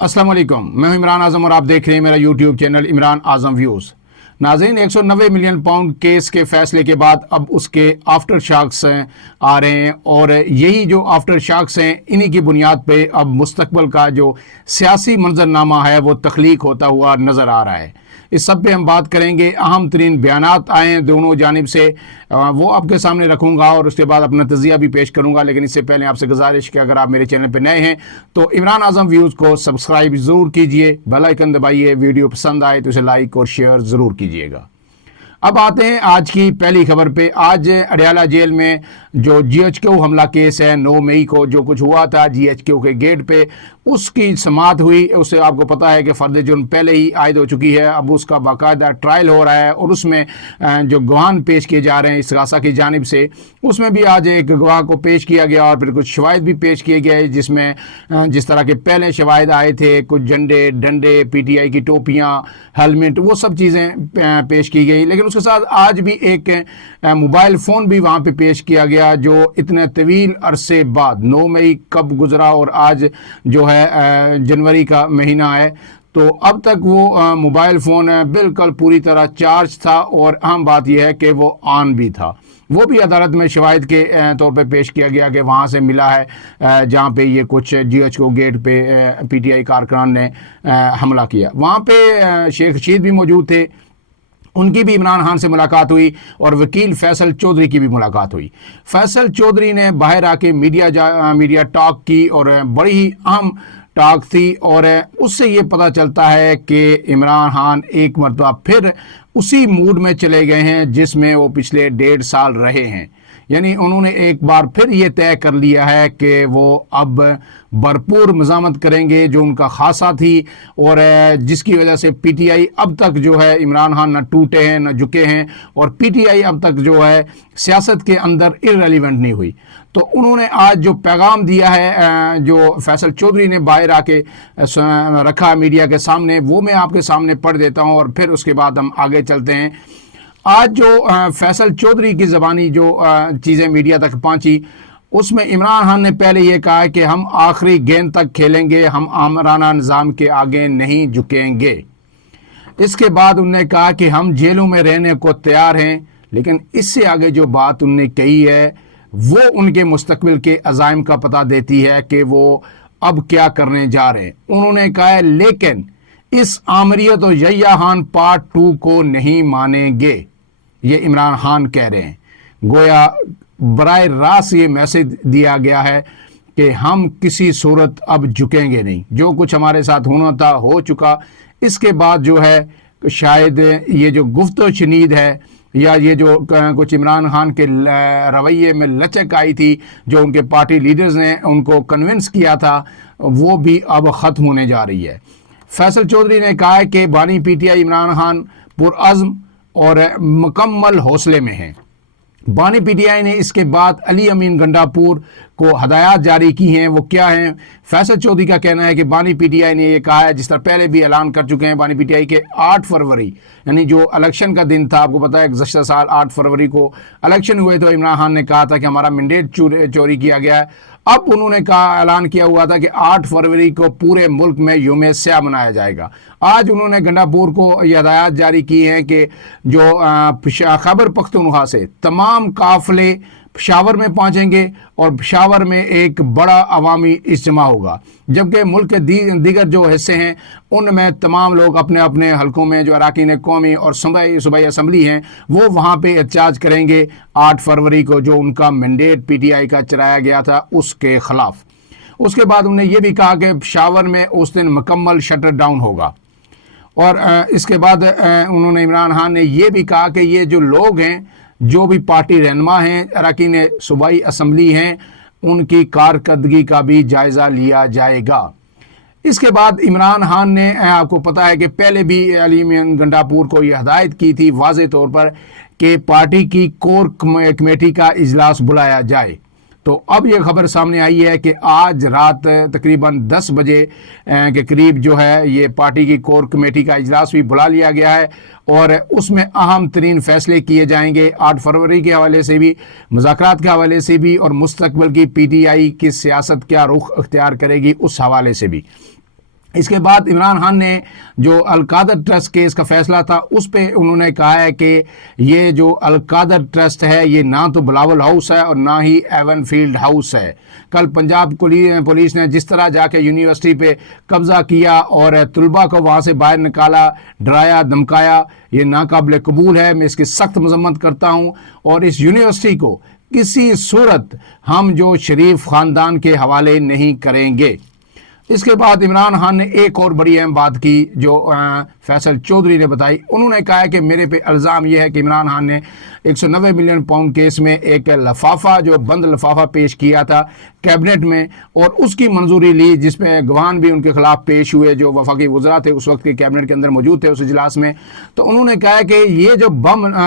अस्सलाम वालेकुम, मैं हूं इमरान आज़म और आप देख रहे हैं मेरा यूट्यूब चैनल इमरान आज़म व्यूज़। नाज़रीन, 190 मिलियन पाउंड केस के फैसले के बाद अब उसके आफ्टर शॉक्स आ रहे हैं और यही जो आफ्टर शॉक्स हैं इन्हीं की बुनियाद पे अब मुस्तकबिल का जो सियासी मंजरनामा है वो तख्लीक होता हुआ नज़र आ रहा है। इस सब पे हम बात करेंगे। अहम तरीन बयानात आए हैं दोनों जानिब से, वो आपके सामने रखूंगा और उसके बाद अपना तजिया भी पेश करूंगा। लेकिन इससे पहले आपसे गुजारिश कि अगर आप मेरे चैनल पर नए हैं तो इमरान आज़म व्यूज़ को सब्सक्राइब ज़रूर कीजिए, बेल आइकन दबाइए, वीडियो पसंद आए तो इसे लाइक और शेयर ज़रूर कीजिएगा। अब आते हैं आज की पहली खबर पे। आज अडयाला जेल में जो GHQ हमला केस है 9 मई को जो कुछ हुआ था GHQ के गेट पे, उसकी समाअत हुई। उससे आपको पता है कि फर्द जुर्म पहले ही आयद हो चुकी है, अब उसका बाकायदा ट्रायल हो रहा है और उसमें जो गवाह पेश किए जा रहे हैं इस्तिगासा की जानिब से, उसमें भी आज एक गवाह को पेश किया गया और फिर कुछ शवाहिद भी पेश किए गए, जिसमें जिस तरह के पहले शवाहिद आए थे, कुछ झंडे डंडे PTI की टोपियाँ हेलमेट वो सब चीज़ें पेश की गई। लेकिन उसके साथ आज भी एक मोबाइल फ़ोन भी वहाँ पे पेश किया गया जो इतने तवील अरसे बाद 9 मई कब गुजरा और आज जो है जनवरी का महीना है, तो अब तक वो मोबाइल फ़ोन बिल्कुल पूरी तरह चार्ज था और अहम बात यह है कि वो ऑन भी था। वो भी अदालत में शवाहिद के तौर पे पेश किया गया कि वहाँ से मिला है जहाँ पे ये कुछ GHQ गेट पे PTI कारकुनान ने हमला किया। वहाँ पे शेख रशीद भी मौजूद थे, उनकी भी इमरान खान से मुलाकात हुई और वकील फैसल चौधरी की भी मुलाकात हुई। फैसल चौधरी ने बाहर आके मीडिया टॉक की और बड़ी ही अहम टॉक थी और उससे ये पता चलता है कि इमरान खान एक मरतबा फिर उसी मूड में चले गए हैं जिसमें वो पिछले 1.5 साल रहे हैं। यानी उन्होंने एक बार फिर ये तय कर लिया है कि वो अब भरपूर मज़ामत करेंगे जो उनका खासा थी और जिसकी वजह से PTI अब तक जो है इमरान खान न टूटे हैं न झुके हैं और PTI अब तक जो है सियासत के अंदर इररेलेवेंट नहीं हुई। तो उन्होंने आज जो पैगाम दिया है जो फैसल चौधरी ने बाहर आके रखा मीडिया के सामने, वो मैं आपके सामने पढ़ देता हूँ और फिर उसके बाद हम आगे चलते हैं। आज जो फैसल चौधरी की ज़बानी जो चीज़ें मीडिया तक पहुंची, उसमें इमरान खान ने पहले ये कहा कि हम आखिरी गेंद तक खेलेंगे, हम आमराना निज़ाम के आगे नहीं झुकेंगे। इसके बाद उन्होंने कहा कि हम जेलों में रहने को तैयार हैं, लेकिन इससे आगे जो बात उन्होंने कही है वो उनके मुस्तकबिल के अज़ाइम का पता देती है कि वो अब क्या करने जा रहे हैं। उन्होंने कहा है लेकिन इस आमरीत और यहिया खान पार्ट 2 को नहीं मानेंगे। ये इमरान खान कह रहे हैं, गोया बराह रास्त ये मैसेज दिया गया है कि हम किसी सूरत अब झुकेंगे नहीं। जो कुछ हमारे साथ होना था हो चुका। इसके बाद जो है शायद ये जो गुफ्तो शनीद है या ये जो कुछ इमरान खान के रवैये में लचक आई थी जो उनके पार्टी लीडर्स ने उनको कन्विंस किया था, वो भी अब ख़त्म होने जा रही है। फैसल चौधरी ने कहा है कि बानी PTI इमरान खान पुरअज़्म और मुकम्मल हौसले में हैं। बानी PTI ने इसके बाद अली अमीन गंडापुर को हदायत जारी की हैं। वो क्या हैं? फैसल चौधरी का कहना है कि बानी PTI ने ये कहा है, जिस तरह पहले भी ऐलान कर चुके हैं बानी PTI के 8 फरवरी यानी जो इलेक्शन का दिन था, आपको पता है गुज़श्ता साल 8 फरवरी को इलेक्शन हुए तो इमरान खान ने कहा था कि हमारा मैंडेट चोरी किया गया है। अब उन्होंने कहा, ऐलान किया हुआ था कि 8 फरवरी को पूरे मुल्क में यौम स्याह मनाया जाएगा। आज उन्होंने गंडापुर को ये हदायत जारी की हैं कि जो खैबर पख्तूनख्वा से तमाम काफ़िले पेशावर में पहुंचेंगे और पेशावर में एक बड़ा अवामी इज्तिमा होगा, जबकि मुल्क के दीगर जो हिस्से हैं उनमें तमाम लोग अपने अपने हलकों में जो अरकान कौमी और सूबाई असम्बली हैं वो वहाँ पे एहतजाज करेंगे 8 फरवरी को, जो उनका मैंडेट PTI का चलाया गया था उसके ख़िलाफ़। उसके बाद उन्होंने ये भी कहा कि पेशावर में उस दिन मुकम्मल शटर डाउन होगा। और इसके बाद उन्होंने इमरान खान ने यह भी कहा कि ये जो लोग हैं, जो भी पार्टी रहनुमा हैं, अरकान सूबाई असम्बली हैं, उनकी कारकर्दगी का भी जायज़ा लिया जाएगा। इसके बाद इमरान खान ने, आपको पता है कि पहले भी अली अमीन गंडापुर को यह हदायत की थी वाज़े तौर पर कि पार्टी की कोर कमेटी का इजलास बुलाया जाए। तो अब यह खबर सामने आई है कि आज रात तकरीबन 10 बजे के करीब जो है ये पार्टी की कोर कमेटी का इजलास भी बुला लिया गया है और उसमें अहम तरीन फैसले किए जाएंगे 8 फरवरी के हवाले से भी, मुज़ाकरात के हवाले से भी और मुस्तकबिल की PTI की सियासत क्या रुख अख्तियार करेगी उस हवाले से भी। اس کے بعد عمران خان نے جو القادر ٹرسٹ کیس کا فیصلہ تھا اس پہ انہوں نے کہا ہے کہ یہ جو القادر ٹرسٹ ہے یہ نہ تو بلاول ہاؤس ہے اور نہ ہی ایون فیلڈ ہاؤس ہے۔ کل پنجاب پولیس نے جس طرح جا کے یونیورسٹی پہ قبضہ کیا اور طلباء کو وہاں سے باہر نکالا، ڈرایا دھمکایا، یہ ناقابل قبول ہے۔ میں اس کی سخت مذمت کرتا ہوں اور اس یونیورسٹی کو کسی صورت ہم جو شریف خاندان کے حوالے نہیں کریں گے۔ اس کے بعد عمران خان نے ایک اور بڑی اہم بات کی جو فیصل چودھری نے بتائی۔ انہوں نے کہا ہے کہ میرے پہ الزام یہ ہے کہ عمران خان نے 190 ملین پاؤنڈ کیس میں ایک لفافہ جو بند لفافہ پیش کیا تھا کیبنٹ میں اور اس کی منظوری لی، جس میں گواہان بھی ان کے خلاف پیش ہوئے جو وفاقی وزراء تھے اس وقت کے کیبنٹ کے اندر موجود تھے اس اجلاس میں۔ تو انہوں نے کہا ہے کہ یہ جو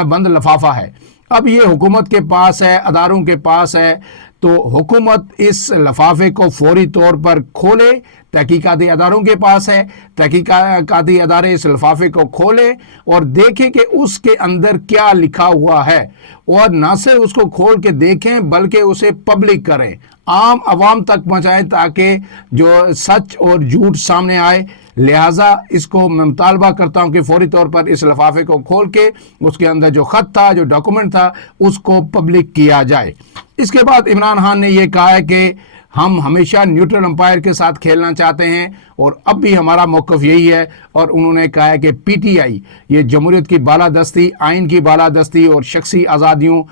بند لفافہ ہے اب یہ حکومت کے پاس ہے، اداروں کے پاس ہے، تو حکومت اس لفافے کو فوری طور پر کھولے۔ تحقیقاتی اداروں کے پاس ہے، تحقیقاتی ادارے اس لفافے کو کھولے اور دیکھیں کہ اس کے اندر کیا لکھا ہوا ہے، اور نہ صرف اس کو کھول کے دیکھیں بلکہ اسے پبلک کریں، عام عوام تک پہنچائیں تاکہ جو سچ اور جھوٹ سامنے آئے۔ لہٰذا اس کو میں مطالبہ کرتا ہوں کہ فوری طور پر اس لفافے کو کھول کے اس کے اندر جو خط تھا، جو ڈاکومنٹ تھا، اس کو پبلک کیا جائے۔ اس کے بعد عمران خان نے یہ کہا ہے کہ ہم ہمیشہ نیوٹرل امپائر کے ساتھ کھیلنا چاہتے ہیں اور اب بھی ہمارا موقف یہی ہے، اور انہوں نے کہا ہے کہ پی ٹی آئی یہ جمہوریت کی بالادستی، آئین کی بالادستی اور شخصی آزادیوں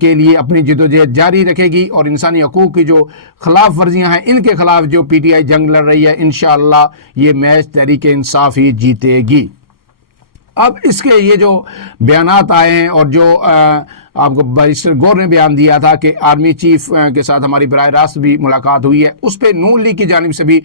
کے لیے اپنی جدوجہد جاری رکھے گی، اور انسانی حقوق کی جو خلاف ورزیاں ہیں ان کے خلاف جو پی ٹی آئی جنگ لڑ رہی ہے انشاءاللہ یہ میچ تحریک انصاف ہی جیتے گی۔ اب اس کے یہ جو بیانات آئے ہیں اور جو آپ کو بیرسٹر گور نے بیان دیا تھا کہ آرمی چیف کے ساتھ ہماری براہ راست بھی ملاقات ہوئی ہے، اس پہ نون لیگ کی جانب سے بھی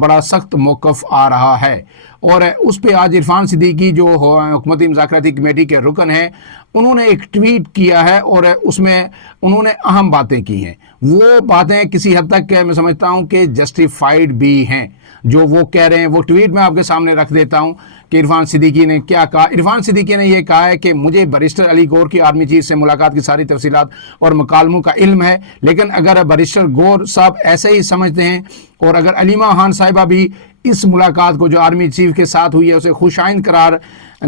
بڑا سخت موقف آ رہا ہے، اور اس پہ آج عرفان صدیقی جو حکومتی مذاکراتی کمیٹی کے رکن ہیں انہوں نے ایک ٹویٹ کیا ہے اور اس میں انہوں نے اہم باتیں کی ہیں۔ وہ باتیں کسی حد تک میں سمجھتا ہوں کہ جسٹیفائیڈ بھی ہیں جو وہ کہہ رہے ہیں۔ وہ ٹویٹ میں آپ کے سامنے رکھ دیتا ہوں کہ عرفان صدیقی نے کیا کہا۔ عرفان صدیقی نے یہ کہا ہے کہ مجھے بیرسٹر علی گور کی آرمی چیف سے ملاقات کی ساری تفصیلات اور مکالموں کا علم ہے، لیکن اگر بیرسٹر گور صاحب ایسے ہی سمجھتے ہیں اور اگر علیمہ خان صاحبہ بھی اس ملاقات کو جو آرمی چیف کے ساتھ ہوئی ہے اسے خوش آئند قرار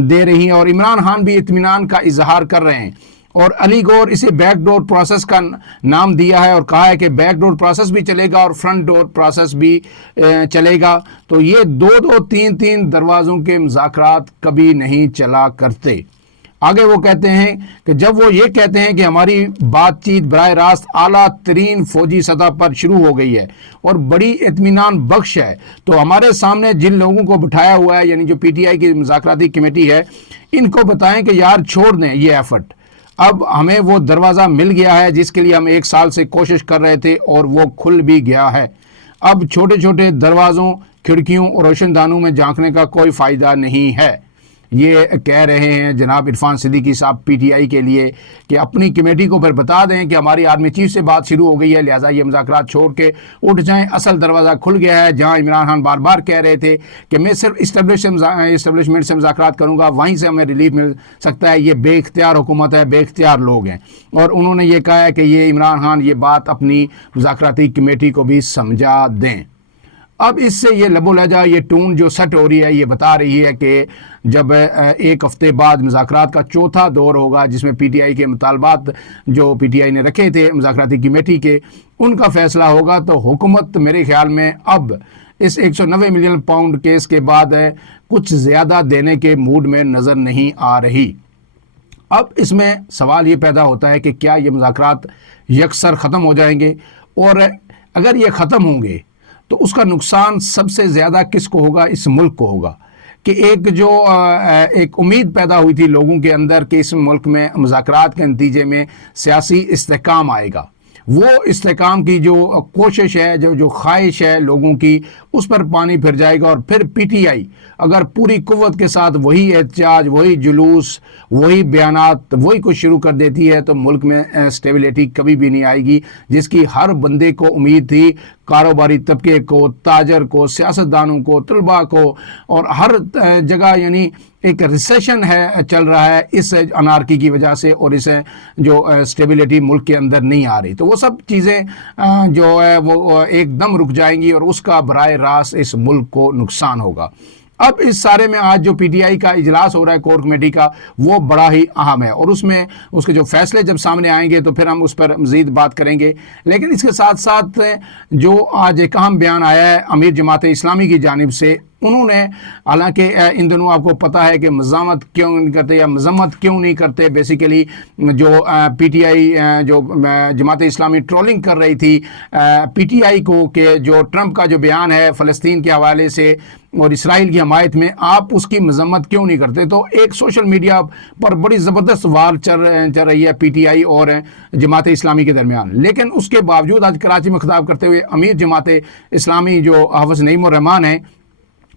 دے رہی ہیں اور عمران خان بھی اطمینان کا اظہار کر رہے ہیں، اور علی گور اسے بیک ڈور پروسیس کا نام دیا ہے اور کہا ہے کہ بیک ڈور پروسیس بھی چلے گا اور فرنٹ ڈور پروسیس بھی چلے گا، تو یہ دو تین دروازوں کے مذاکرات کبھی نہیں چلا کرتے۔ آگے وہ کہتے ہیں کہ جب وہ یہ کہتے ہیں کہ ہماری بات چیت براہ راست اعلیٰ ترین فوجی سطح پر شروع ہو گئی ہے اور بڑی اطمینان بخش ہے، تو ہمارے سامنے جن لوگوں کو بٹھایا ہوا ہے یعنی جو پی ٹی آئی کی مذاکراتی کمیٹی ہے ان کو بتائیں کہ یار چھوڑ دیں یہ ایفرٹ، اب ہمیں وہ دروازہ مل گیا ہے جس کے لیے ہم 1 سال سے کوشش کر رہے تھے اور وہ کھل بھی گیا ہے، اب چھوٹے چھوٹے دروازوں، کھڑکیوں اور روشن دانوں میں جھانکنے کا کوئی فائدہ نہیں ہے۔ یہ کہہ رہے ہیں جناب عرفان صدیقی صاحب پی ٹی آئی کے لیے کہ اپنی کمیٹی کو پھر بتا دیں کہ ہماری آرمی چیف سے بات شروع ہو گئی ہے، لہٰذا یہ مذاکرات چھوڑ کے اٹھ جائیں، اصل دروازہ کھل گیا ہے۔ جہاں عمران خان بار بار کہہ رہے تھے کہ میں صرف اسٹیبلشمنٹ سے مذاکرات کروں گا، وہیں سے ہمیں ریلیف مل سکتا ہے، یہ بے اختیار حکومت ہے، بے اختیار لوگ ہیں، اور انہوں نے یہ کہا ہے کہ یہ عمران خان یہ بات اپنی مذاکراتی کمیٹی کو بھی سمجھا دیں۔ اب اس سے یہ لب و لہجہ، یہ ٹون جو سیٹ ہو رہی ہے یہ بتا رہی ہے کہ جب 1 ہفتے بعد مذاکرات کا چوتھا دور ہوگا جس میں پی ٹی آئی کے مطالبات جو پی ٹی آئی نے رکھے تھے مذاکراتی کمیٹی کے ان کا فیصلہ ہوگا، تو حکومت میرے خیال میں اب اس 190 ملین پاؤنڈ کیس کے بعد کچھ زیادہ دینے کے موڈ میں نظر نہیں آ رہی۔ اب اس میں سوال یہ پیدا ہوتا ہے کہ کیا یہ مذاکرات یکسر ختم ہو جائیں گے، اور اگر یہ ختم ہوں گے تو اس کا نقصان سب سے زیادہ کس کو ہوگا؟ اس ملک کو ہوگا، کہ ایک امید پیدا ہوئی تھی لوگوں کے اندر کہ اس ملک میں مذاکرات کے نتیجے میں سیاسی استحکام آئے گا، وہ استحکام کی جو کوشش ہے، جو خواہش ہے لوگوں کی، اس پر پانی پھر جائے گا، اور پھر پی ٹی آئی اگر پوری قوت کے ساتھ وہی احتجاج، وہی جلوس، وہی بیانات، وہی کچھ شروع کر دیتی ہے تو ملک میں اسٹیبلٹی کبھی بھی نہیں آئے گی، جس کی ہر بندے کو امید تھی۔ कारोबारी तबके को, ताजर को, सियासतदानों को, तलबा को, और हर जगह यानी एक रिसेशन है चल रहा है इस अनारकी की वजह से, और इस जो स्टेबिलिटी मुल्क के अंदर नहीं आ रही, तो वो सब चीज़ें जो है वो एकदम रुक जाएंगी और उसका बराह रास्त इस मुल्क को नुकसान होगा। अब इस सारे में आज जो पीटीआई का इजलास हो रहा है कोर कमेटी का, वो बड़ा ही अहम है, और उसमें उसके जो फैसले जब सामने आएंगे तो फिर हम उस पर मज़ीद बात करेंगे। लेकिन इसके साथ साथ जो आज एक अहम बयान आया है अमीर जमात इस्लामी की जानिब से, उन्होंने, हालांकि इन दिनों आपको पता है कि मज़ामत क्यों नहीं करते या मजम्मत क्यों नहीं करते, बेसिकली जो पीटीआई जो जमात इस्लामी ट्रोलिंग कर रही थी पीटीआई को कि जो ट्रंप का जो बयान है फ़लस्तीन के हवाले से और इसराइल की हमायत में, आप उसकी मजम्मत क्यों नहीं करते। तो एक सोशल मीडिया पर बड़ी ज़बरदस्त वार चल रही है पीटीआई और जमात इस्लामी के दरमियान। लेकिन उसके बावजूद आज कराची में खिताब करते हुए अमीर जमात इस्लामी जो हाफ़िज़ नईम उर रहमान है,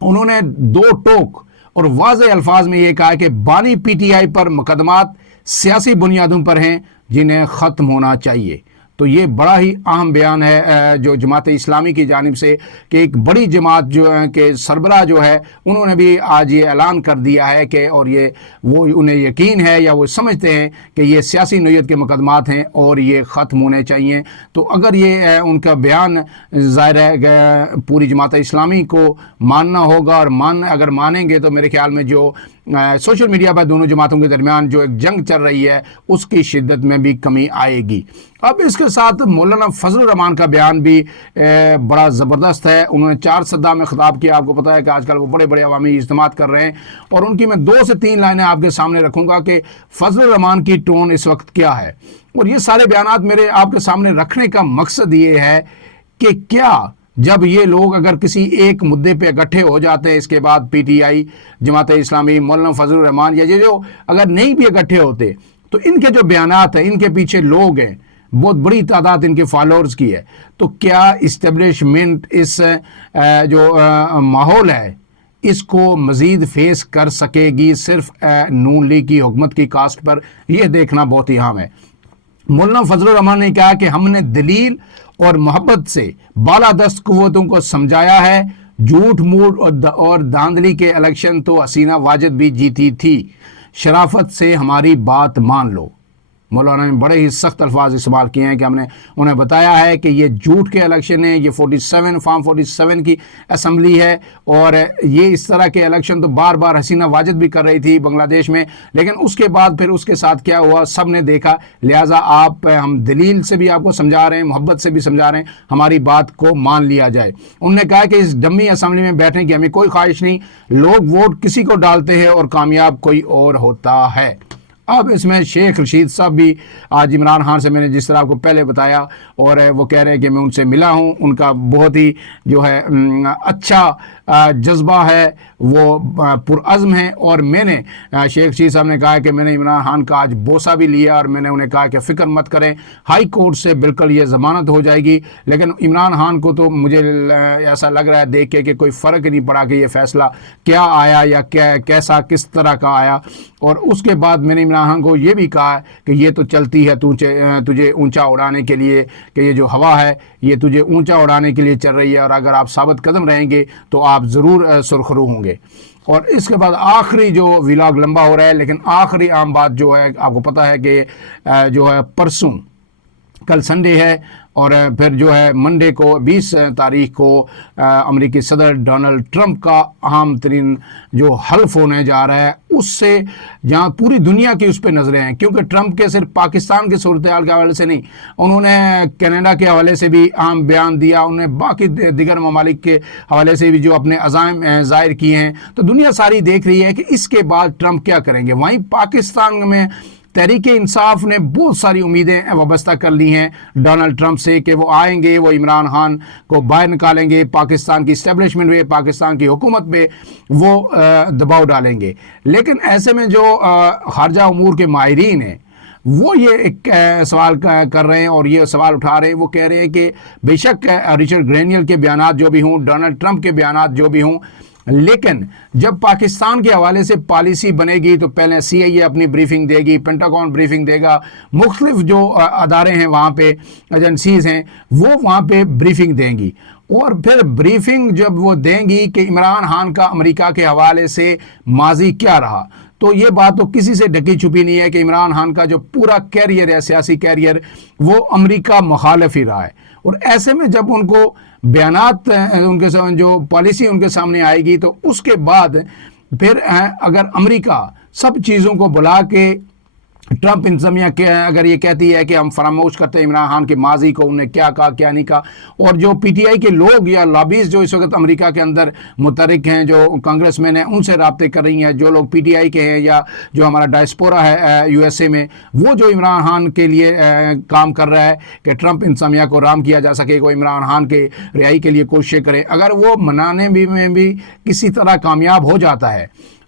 उन्होंने दो टोक और वाज़े अल्फाज में ये कहा कि बानी पीटीआई पर मुकदमात सियासी बुनियादों पर हैं जिन्हें ख़त्म होना चाहिए। तो ये बड़ा ही अहम बयान है जो जमात इस्लामी की जानिब से कि एक बड़ी जमात जो है कि सरबराह जो है, उन्होंने भी आज ये ऐलान कर दिया है कि, और ये वो उन्हें यकीन है या वो समझते हैं कि ये सियासी नौयत के मुकदमात हैं और ये ख़त्म होने चाहिए। तो अगर ये उनका बयान ज़ाहिर है पूरी जमात इस्लामी को मानना होगा, और अगर मानेंगे तो मेरे ख्याल में जो सोशल मीडिया पर दोनों जमातों के दरमियान जो एक जंग चल रही है उसकी शिद्दत में भी कमी आएगी। अब इसके साथ मौलाना फजल रहमान का बयान भी बड़ा ज़बरदस्त है। उन्होंने 4 सदा में ख़िताब किया। आपको पता है कि आजकल वो बड़े बड़े अवामी इज्तिमात कर रहे हैं, और उनकी मैं 2 से 3 लाइनें आपके सामने रखूँगा कि फजल रहमान की टोन इस वक्त क्या है। और ये सारे बयानात मेरे आपके सामने रखने का मकसद ये है कि क्या जब ये लोग अगर किसी एक मुद्दे पे इकट्ठे हो जाते हैं, इसके बाद पीटीआई, जमात इस्लामी, मौलाना फजल रहमान, या ये जो अगर नहीं भी इकट्ठे होते, तो इनके जो बयानात हैं, इनके पीछे लोग हैं, बहुत बड़ी तादाद इनके फॉलोअर्स की है। तो क्या इस्टेब्लिशमेंट इस जो माहौल है इसको मज़ीद फेस कर सकेगी सिर्फ नून लीग की हुकूमत की कास्ट पर, यह देखना बहुत ही अहम है। मौलाना फजल रहमान ने कहा कि हमने दलील और मोहब्बत से बालादस्त कुव्वतों को समझाया है। झूठ मूठ और धांधली के इलेक्शन तो हसीना वाजिद भी जीती थी, शराफत से हमारी बात मान लो। मौलाना ने बड़े ही सख्त अल्फाज इस्तेमाल किए हैं कि हमने उन्हें बताया है कि ये झूठ के इलेक्शन है, ये 47 फॉर्म 47 की असम्बली है, और ये इस तरह के इलेक्शन तो बार बार हसीना वाजिद भी कर रही थी बांग्लादेश में, लेकिन उसके बाद फिर उसके साथ क्या हुआ सब ने देखा। लिहाजा हम दलील से भी आपको समझा रहे हैं, मोहब्बत से भी समझा रहे हैं, हमारी बात को मान लिया जाए। उन्होंने कहा कि इस डमी असम्बली में बैठने की हमें कोई ख्वाहिश नहीं, लोग वोट किसी को डालते हैं और कामयाब कोई और होता है। अब इसमें शेख रशीद साहब भी आज इमरान खान से, मैंने जिस तरह आपको पहले बताया, और वो कह रहे हैं कि मैं उनसे मिला हूं, उनका बहुत ही जो है अच्छा जज्बा है, वो पुरअज़्म है। और मैंने शेख रशीद साहब ने कहा कि मैंने इमरान खान का आज बोसा भी लिया, और मैंने उन्हें कहा कि फ़िक्र मत करें, हाई कोर्ट से बिल्कुल ये ज़मानत हो जाएगी। लेकिन इमरान खान को तो मुझे ऐसा लग रहा है देख के कि कोई फ़र्क ही नहीं पड़ा कि ये फ़ैसला क्या आया या कैसा किस तरह का आया। और उसके बाद मैंने इमरान खान को ये भी कहा कि ये तो चलती है तुझे ऊंचा उड़ाने के लिए, कि ये जो हवा है ये तुझे ऊंचा उड़ाने के लिए चल रही है, और अगर आप साबित कदम रहेंगे तो आप ज़रूर सुरखरू होंगे। और इसके बाद आखिरी जो व्लॉग लंबा हो रहा है, लेकिन आखिरी आम बात जो है, आपको पता है कि जो है परसों, कल संडे है, और फिर जो है मंडे को 20 तारीख को अमेरिकी सदर डोनाल्ड ट्रंप का अहम तरीन जो हल्फ होने जा रहा है, उससे जहाँ पूरी दुनिया की उस पर नज़रें हैं, क्योंकि ट्रंप के सिर्फ पाकिस्तान की सूरत हाल के हवाले से नहीं, उन्होंने कनाडा के हवाले से भी अहम बयान दिया, उन्होंने बाकी दिगर ममालिक के हवाले से भी जो अपने अज़ाइम ज़ाहिर किए हैं। तो दुनिया सारी देख रही है कि इसके बाद ट्रंप क्या करेंगे। वहीं पाकिस्तान में तहरीक इंसाफ ने बहुत सारी उम्मीदें वाबस्ता कर ली हैं डोनाल्ड ट्रंप से कि वो आएंगे, वो इमरान खान को बाहर निकालेंगे, पाकिस्तान की इस्टेब्लिशमेंट पे, पाकिस्तान की हुकूमत पे वो दबाव डालेंगे। लेकिन ऐसे में जो खारजा उमूर के माहिरीन हैं वो ये एक सवाल कर रहे हैं और ये सवाल उठा रहे हैं। वो कह रहे हैं कि बेशक रिचर्ड ग्रेनियल के बयानात जो भी हों, डोनाल्ड ट्रंप के बयानात जो भी हों, لیکن جب پاکستان کے حوالے سے پالیسی بنے گی تو پہلے سی آئی اے اپنی بریفنگ دے گی، پینٹاگون بریفنگ دے گا، مختلف جو ادارے ہیں وہاں پہ ایجنسیز ہیں وہ وہاں پہ بریفنگ دیں گی، اور پھر بریفنگ جب وہ دیں گی کہ عمران خان کا امریکہ کے حوالے سے ماضی کیا رہا، تو یہ بات تو کسی سے ڈھکی چھپی نہیں ہے کہ عمران خان کا جو پورا کیریئر ہے، سیاسی کیریئر، وہ امریکہ مخالف ہی رہا ہے۔ اور ایسے میں جب ان کو بیانات ان کے جو پالیسی ان کے سامنے آئے گی تو اس کے بعد پھر اگر امریکہ سب چیزوں کو بلا کے ٹرمپ انتظامیہ اگر یہ کہتی ہے کہ ہم فراموش کرتے ہیں عمران خان کے ماضی کو، انہیں کیا کہا کیا نہیں کہا، اور جو پی ٹی آئی کے لوگ یا لابیز جو اس وقت امریکہ کے اندر متحرک ہیں، جو کانگریس مین ہیں، ان سے رابطے کر رہی ہیں، جو لوگ پی ٹی آئی کے ہیں یا جو ہمارا ڈائسپورا ہے یو ایس اے میں، وہ جو عمران خان کے لیے کام کر رہا ہے کہ ٹرمپ انتظامیہ کو رام کیا جا سکے، کوئی عمران خان کے رہائی کے لیے کوششیں کرے، اگر وہ منانے میں بھی کسی طرح کامیاب ہو جاتا ہے،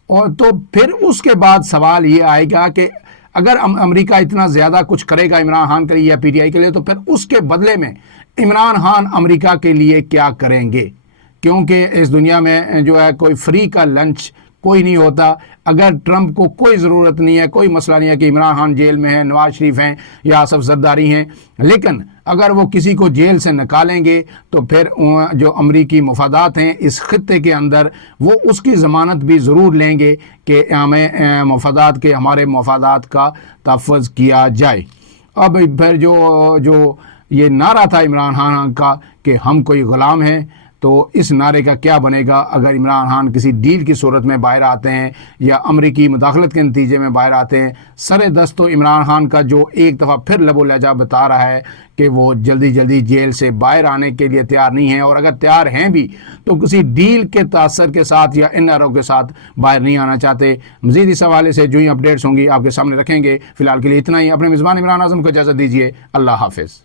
اور تو پھر اس کے بعد سوال یہ آئے گا کہ اگر امریکہ اتنا زیادہ کچھ کرے گا عمران خان کے لیے یا پی ٹی آئی کے لیے، تو پھر اس کے بدلے میں عمران خان امریکہ کے لیے کیا کریں گے؟ کیونکہ اس دنیا میں جو ہے کوئی فری کا لنچ کوئی نہیں ہوتا۔ اگر ٹرمپ کو کوئی ضرورت نہیں ہے، کوئی مسئلہ نہیں ہے کہ عمران خان جیل میں ہیں، نواز شریف ہیں یا آصف زرداری ہیں، لیکن اگر وہ کسی کو جیل سے نکالیں گے تو پھر جو امریکی مفادات ہیں اس خطے کے اندر، وہ اس کی ضمانت بھی ضرور لیں گے کہ ہمیں ہمارے مفادات کا تحفظ کیا جائے۔ اب پھر جو یہ نعرہ تھا عمران خان کا کہ ہم کوئی غلام ہیں، تو اس نعرے کا کیا بنے گا اگر عمران خان کسی ڈیل کی صورت میں باہر آتے ہیں یا امریکی مداخلت کے نتیجے میں باہر آتے ہیں؟ سر دست تو عمران خان کا جو ایک دفعہ پھر لب و لہجہ بتا رہا ہے کہ وہ جلدی جیل سے باہر آنے کے لیے تیار نہیں ہیں، اور اگر تیار ہیں بھی تو کسی ڈیل کے تاثر کے ساتھ یا ان آروں کے ساتھ باہر نہیں آنا چاہتے۔ مزید اس حوالے سے جو ہی اپڈیٹس ہوں گی آپ کے سامنے رکھیں گے۔ فی الحال کے لیے اتنا ہی۔ اپنے میزبان عمران اعظم کو اجازت دیجیے۔ اللہ حافظ۔